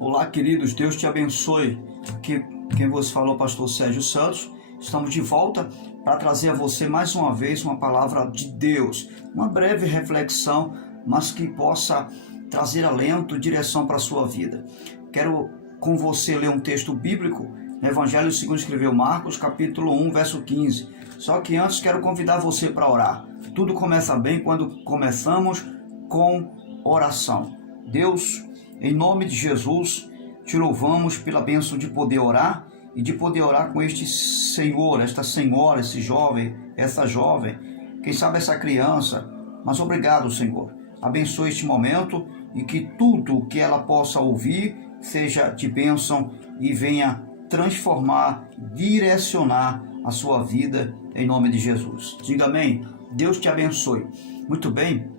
Olá, queridos, Deus te abençoe. Aqui quem vos falou, pastor Sérgio Santos. Estamos de volta para trazer a você mais uma vez uma palavra de Deus, uma breve reflexão, mas que possa trazer alento e direção para a sua vida. Quero com você ler um texto bíblico no Evangelho segundo escreveu Marcos, capítulo 1, verso 15. Só que antes quero convidar você para orar. Tudo começa bem quando começamos com oração. Deus, em nome de Jesus, te louvamos pela bênção de poder orar e de poder orar com este Senhor, esta senhora, esse jovem, essa jovem, quem sabe essa criança. Mas obrigado, Senhor. Abençoe este momento e que tudo que ela possa ouvir seja de bênção e venha transformar, direcionar a sua vida em nome de Jesus. Diga amém. Deus te abençoe. Muito bem.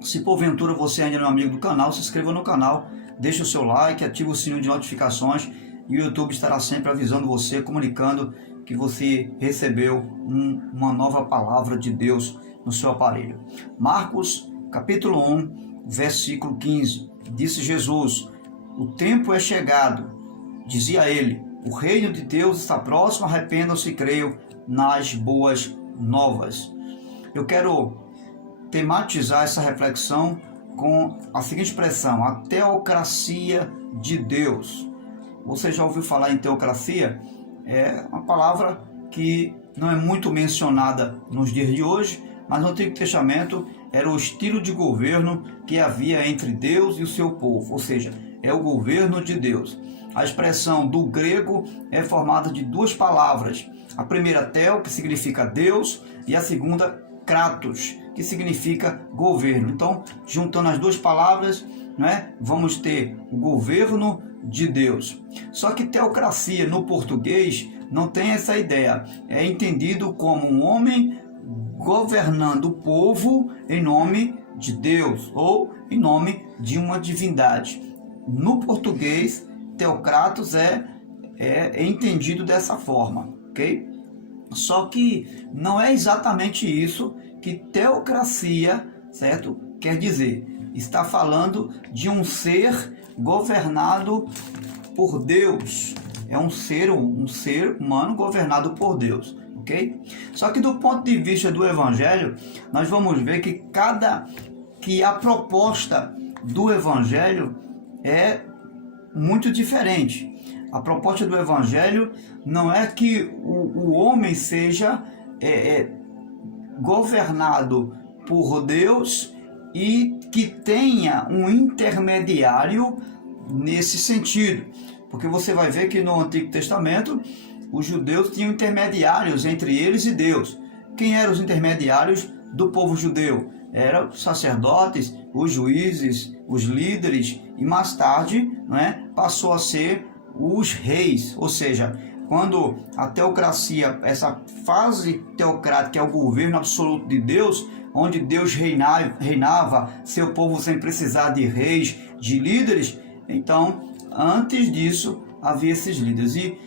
Se porventura você ainda não é amigo do canal, se inscreva no canal, deixe o seu like, ative o sininho de notificações e o YouTube estará sempre avisando você, comunicando que você recebeu uma nova palavra de Deus no seu aparelho. Marcos, capítulo 1, versículo 15. Disse Jesus: o tempo é chegado, dizia ele, o reino de Deus está próximo, arrependam-se e creiam nas boas novas. Eu quero tematizar essa reflexão com a seguinte expressão: a teocracia de Deus. Você já ouviu falar em teocracia? É uma palavra que não é muito mencionada nos dias de hoje, mas no Antigo Testamento era o estilo de governo que havia entre Deus e o seu povo, ou seja, é o governo de Deus. A expressão do grego é formada de duas palavras. A primeira, theo, que significa Deus, e a segunda, kratos, que significa governo. Então, juntando as duas palavras, vamos ter o governo de Deus. Só que teocracia no português não tem essa ideia. É entendido como um homem governando o povo em nome de Deus ou em nome de uma divindade. No português, teocratos é entendido dessa forma, ok? Só que não é exatamente isso que teocracia, certo, quer dizer. Está falando de um ser governado por Deus. É um ser humano governado por Deus, ok? Só que do ponto de vista do Evangelho, nós vamos ver que a proposta do Evangelho é muito diferente. A proposta do Evangelho não é que o homem seja governado por Deus e que tenha um intermediário nesse sentido. Porque você vai ver que no Antigo Testamento os judeus tinham intermediários entre eles e Deus. Quem eram os intermediários do povo judeu? Eram os sacerdotes, os juízes, os líderes e mais tarde passou a ser os reis, ou seja, quando a teocracia, essa fase teocrática é o governo absoluto de Deus, onde Deus reinava seu povo sem precisar de reis, de líderes. Então, antes disso, havia esses líderes. E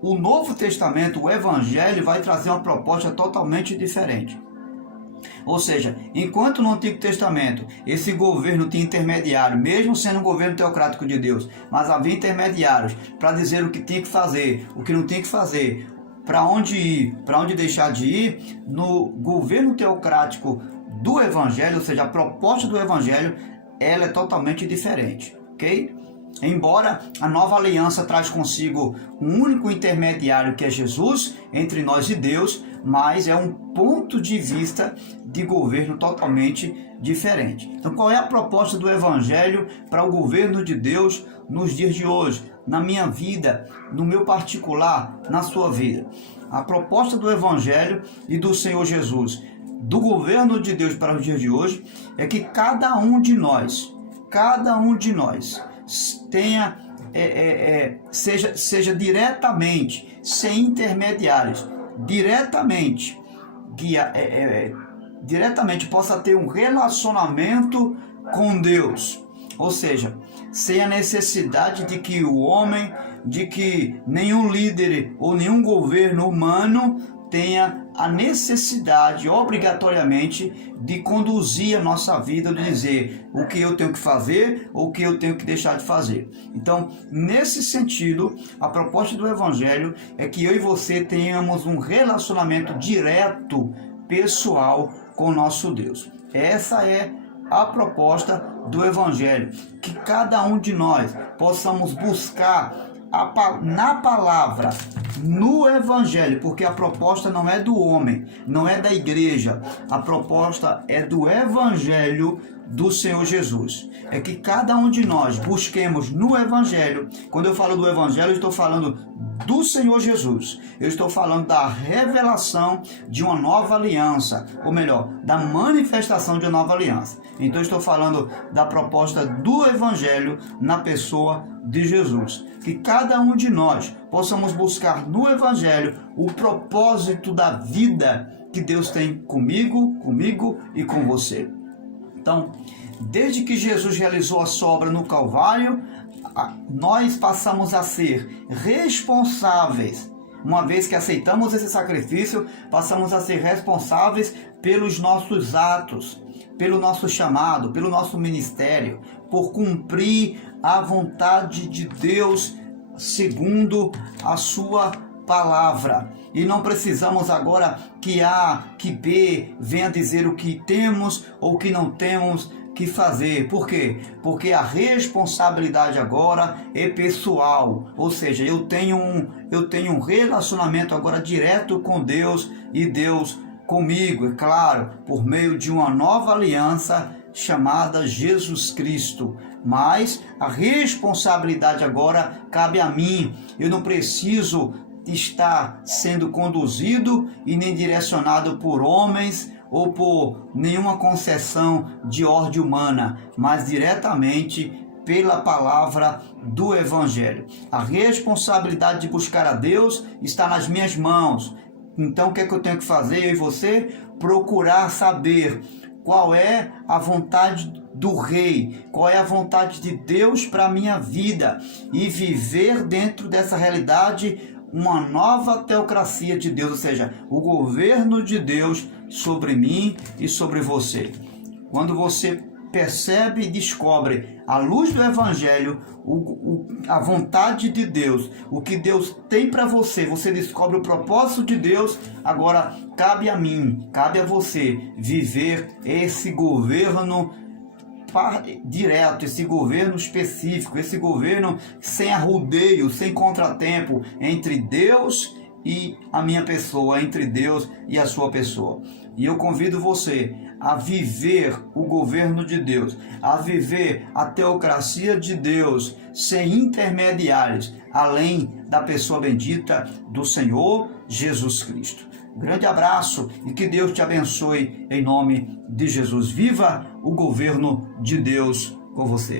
o Novo Testamento, o Evangelho, vai trazer uma proposta totalmente diferente. Ou seja, enquanto no Antigo Testamento esse governo tinha intermediário, mesmo sendo um governo teocrático de Deus, mas havia intermediários para dizer o que tinha que fazer, o que não tinha que fazer, para onde ir, para onde deixar de ir, no governo teocrático do Evangelho, ou seja, a proposta do Evangelho, ela é totalmente diferente, ok? Embora a nova aliança traz consigo um único intermediário que é Jesus, entre nós e Deus, mas é um ponto de vista de governo totalmente diferente. Então, qual é a proposta do Evangelho para o governo de Deus nos dias de hoje, na minha vida, no meu particular, na sua vida? A proposta do Evangelho e do Senhor Jesus, do governo de Deus para os dias de hoje, é que cada um de nós tenha, seja diretamente, sem intermediários, diretamente possa ter um relacionamento com Deus, ou seja, sem a necessidade de que o homem, de que nenhum líder ou nenhum governo humano tenha a necessidade, obrigatoriamente, de conduzir a nossa vida, de dizer o que eu tenho que fazer ou o que eu tenho que deixar de fazer. Então, nesse sentido, a proposta do Evangelho é que eu e você tenhamos um relacionamento direto, pessoal, com o nosso Deus. Essa é a proposta do Evangelho, que cada um de nós possamos buscar na palavra, no Evangelho, porque a proposta não é do homem, não é da igreja, a proposta é do Evangelho do Senhor Jesus. É que cada um de nós busquemos no Evangelho. Quando eu falo do Evangelho, eu estou falando do Senhor Jesus. Eu estou falando da revelação de uma nova aliança, ou melhor, da manifestação de uma nova aliança. Então eu estou falando da proposta do Evangelho na pessoa de Jesus. Que cada um de nós possamos buscar no Evangelho o propósito da vida que Deus tem comigo e com você. Então, desde que Jesus realizou a sua obra no Calvário, nós passamos a ser responsáveis. Uma vez que aceitamos esse sacrifício, passamos a ser responsáveis pelos nossos atos, pelo nosso chamado, pelo nosso ministério, por cumprir a vontade de Deus segundo a sua palavra. E não precisamos agora que A, que B venha dizer o que temos ou o que não temos que fazer. Por quê? Porque a responsabilidade agora é pessoal, ou seja, eu tenho um relacionamento agora direto com Deus e Deus comigo, é claro, por meio de uma nova aliança chamada Jesus Cristo. Mas a responsabilidade agora cabe a mim. Eu não preciso estar sendo conduzido e nem direcionado por homens ou por nenhuma concessão de ordem humana, mas diretamente pela palavra do Evangelho. A responsabilidade de buscar a Deus está nas minhas mãos. Então o que é que eu tenho que fazer, eu e você? Procurar saber qual é a vontade do Rei, qual é a vontade de Deus para a minha vida e viver dentro dessa realidade uma nova teocracia de Deus, ou seja, o governo de Deus sobre mim e sobre você. Quando você percebe e descobre, à luz do Evangelho, a vontade de Deus, o que Deus tem para você, você descobre o propósito de Deus, agora cabe a mim, cabe a você viver esse governo direto, esse governo específico, esse governo sem arrudeio, sem contratempo, entre Deus e a minha pessoa, entre Deus e a sua pessoa. E eu convido você a viver o governo de Deus, a viver a teocracia de Deus sem intermediários, além da pessoa bendita do Senhor Jesus Cristo. Grande abraço e que Deus te abençoe em nome de Jesus. Viva o governo de Deus com você.